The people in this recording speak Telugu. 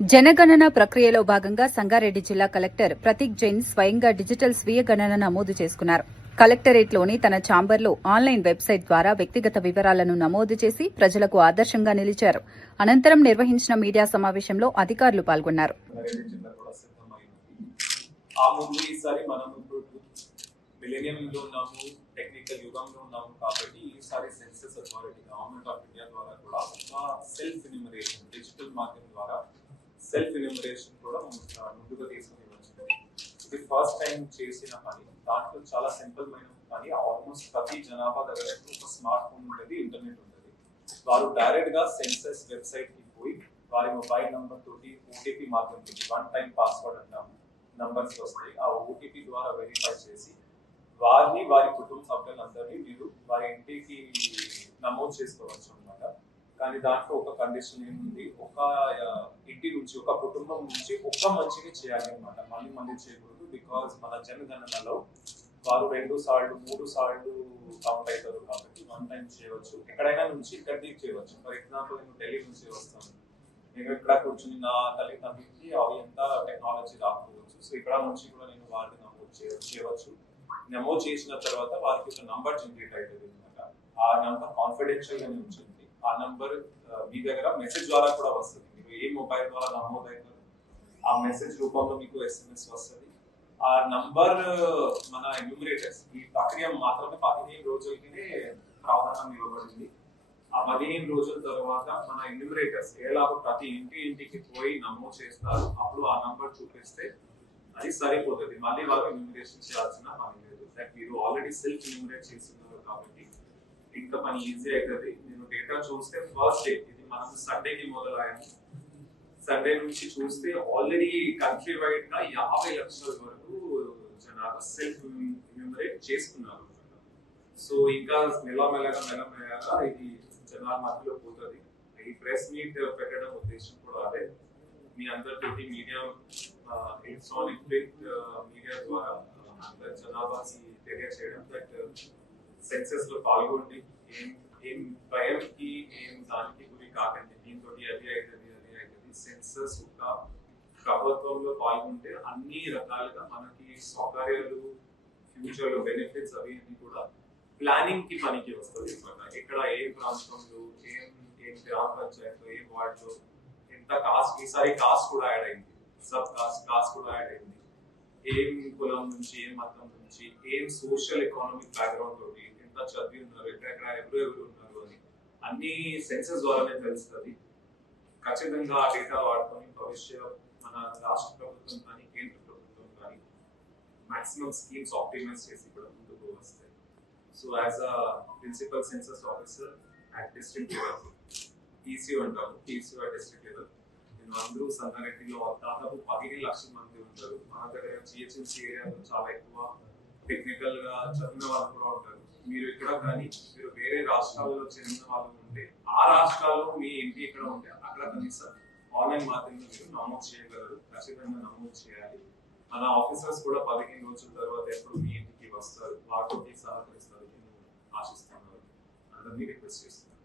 జనగణన ప్రక్రియలో భాగంగా సంగారెడ్డి జిల్లా కలెక్టర్ ప్రతీక్ జైన్ స్వయంగా డిజిటల్ స్వీయ గణన నమోదు చేసుకున్నారు. కలెక్టరేట్లోని తన ఛాంబర్లో ఆన్లైన్ వెబ్సైట్ ద్వారా వ్యక్తిగత వివరాలను నమోదు చేసి ప్రజలకు ఆదర్శంగా నిలిచారు. అనంతరం నిర్వహించిన మీడియా సమావేశంలో అధికారులు పాల్గొన్నారు. టెక్నికల్ యుగంలో ఉన్నాము కాబట్టి ఈసారి census authority government of India ద్వారా కూడా ఒక సెల్ఫ్ ఎన్యూమరేషన్ డిజిటల్ మాధ్యమం ద్వారా సెల్ఫ్ ఎన్యూమరేషన్ కూడా ముందుగా తీసుకుని వచ్చింది. ఇది ఫస్ట్ టైం చేసిన పని. దాంట్లో చాలా సింపుల్ మైన పని. ఆల్మోస్ట్ ప్రతి జనాభా దగ్గర ఒక స్మార్ట్ ఫోన్ ఉంటుంది, ఇంటర్నెట్ ఉంటుంది. వారు డైరెక్ట్ గా సెన్సస్ వెబ్సైట్ కి పోయి వారి మొబైల్ నంబర్ తోటి ఓటీపీ మాధ్యమం వన్ టైం పాస్వర్డ్ అంటాము నంబర్స్ వస్తాయి. ఆ ఓటీపీ ద్వారా వెరిఫై చేసి వారిని వారి కుటుంబ సభ్యులందరినీ మీరు వారి ఇంటికి నమోదు చేసుకోవచ్చు అనమాట. కానీ దాంట్లో ఒక కండిషన్ ఏముంది, ఒక ఇంటి నుంచి ఒక కుటుంబం నుంచి ఒక్క మంచిగా చేయాలి అనమాట. మళ్ళీ చేయకూడదు. బికాస్ మన జనగణనలో వారు 2 సార్లు 3 సార్లు కౌంట్ అవుతారు కాబట్టి వన్ టైం చేయవచ్చు. ఎక్కడైనా నుంచి ఇక్కడికి చేయవచ్చు. ఫర్ ఎగ్జాంపుల్ నేను ఢిల్లీ నుంచి వస్తాను, నేను ఇక్కడ కూర్చుని నా తల్లిదండ్రులకి అవి ఎంత టెక్నాలజీ రాకపోవచ్చు. సో ఇక్కడ నుంచి కూడా నేను వారిని నమోదు చేయవచ్చు. నమోదు చేసిన తర్వాత వారికి ఒక నంబర్ జనరేట్ అవుతుంది అనమాట. ఆ నంబర్ కాన్ఫిడెన్షియల్ గానే ఉంటుంది. ఆ నంబర్ మీ దగ్గర మెసేజ్ ద్వారా కూడా వస్తుంది. మీరు ఏ మొబైల్ ద్వారా నమోదు అవుతారు ఆ మెసేజ్ రూపంలో మీకు SMS వస్తుంది. ఆ నంబర్ మన ఎన్యూమరేటర్స్ ఈ ప్రక్రియ మాత్రమే 15 రోజులకి ప్రాధాన్యం ఇవ్వబడింది. ఆ 15 రోజుల తర్వాత మన ఎన్యూమరేటర్స్ ఎలాగో ప్రతి ఇంటికి పోయి నమోదు చేస్తారు. అప్పుడు ఆ నంబర్ చూపిస్తే అది సరిపోతుంది. మళ్ళీ వాళ్ళు ఎన్యూమరేషన్ చేయాల్సిన పని లేదు. లైక్ మీరు ఆల్రెడీ సెల్ఫ్ ఎన్యూమరేట్ చేస్తున్నారు కాబట్టి ఇంకా పని ఈజీ అవుతుంది. నేను డేటా చూస్తే ఫస్ట్ డే ఇది మనం సండేకి మొదలయ్యాము. సండే నుంచి చూస్తే ఆల్రెడీ కంట్రీ వైడ్ గా 50 లక్షల వరకు జనాభా సెల్ఫ్ ఎన్యూమరేట్ చేసుకున్నారు. సో ఇంకా మెల్లమెల్లగా ఇది జనాల మధ్యలో పోతుంది. ఈ ప్రెస్ మీట్ పెట్టడం ఉద్దేశం కూడా అదే. మీ అందరితోటి మీడియా ఎలక్ట్రానిక్ ప్రింట్ మీడియా ద్వారా అందరి జనాభాకి తెలియజేయడం దట్ సెన్సస్ లో పాల్గొండి, ఏం భయంకి ఏం దానికి గురి కాకండి. దీంతో అది అవుతుంది. సెన్సస్ ఒక ప్రభుత్వంలో పాల్గొంటే అన్ని రకాలుగా మనకి సౌకర్యాలు, ఫ్యూచర్ లో బెనిఫిట్స్ అవి కూడా ప్లానింగ్ కి పనికి వస్తుంది. ఇక్కడ ఏ ప్రాంతంలో ఏం గ్రామ పంచాయతీలో ఏం వార్డులో ఎంత కాస్ట్, ఈసారి కాస్ట్ కూడా యాడ్ అయింది, సబ్ కాస్ట్ కూడా యాడ్ అయింది. ఏం కులం నుంచి, ఏం మతం నుంచి, ఏం సోషల్ ఎకానమిక్ బ్యాక్గ్రౌండ్ తోటి ఎంత చదివి ఉన్నారు, ఎక్కడెక్కడ ఎవరు ఉన్నారు అని అన్ని సెన్సస్ ద్వారానే తెలుస్తుంది. ఖచ్చితంగా ఆ డేటా వాడుకొని భవిష్యత్ మన రాష్ట్ర ప్రభుత్వం కానీ కేంద్ర ప్రభుత్వం కానీ మాక్సిమం స్కీమ్స్ ఆప్టిమైజ్ చేసి కూడా ముందుకు వస్తాయి. So as a principal census officer at district level, PCO అంటాము, PCO అట్ డిస్ట్రిక్ట్ లెవెల్, నేను అందరూ సంగారెడ్డిలో దాదాపు 15 లక్షల మంది ఉంటారు. మన దగ్గర GHMC ఏరియాలో చాలా ఎక్కువ టెక్నికల్ గా చదివిన వాళ్ళు కూడా ఉంటారు. మీరు ఇక్కడ కానీ మీరు వేరే రాష్ట్రాలలో చెందిన వాళ్ళు ఉంటే ఆ రాష్ట్రాల్లో మీ ఇంటి ఇక్కడ ఉంటే అక్కడ కనీసం ఆన్లైన్ మాధ్యమంలో మీరు నమోదు చేయగలరు. ఖచ్చితంగా నమోదు చేయాలి. మన ఆఫీసర్స్ కూడా 15 రోజుల తర్వాత ఎప్పుడు మీ ఇంటికి వస్తారు, వాటికి సహకరిస్తారు. నేను ఆశిస్తున్నాను, అందరినీ రిక్వెస్ట్ చేస్తున్నాను.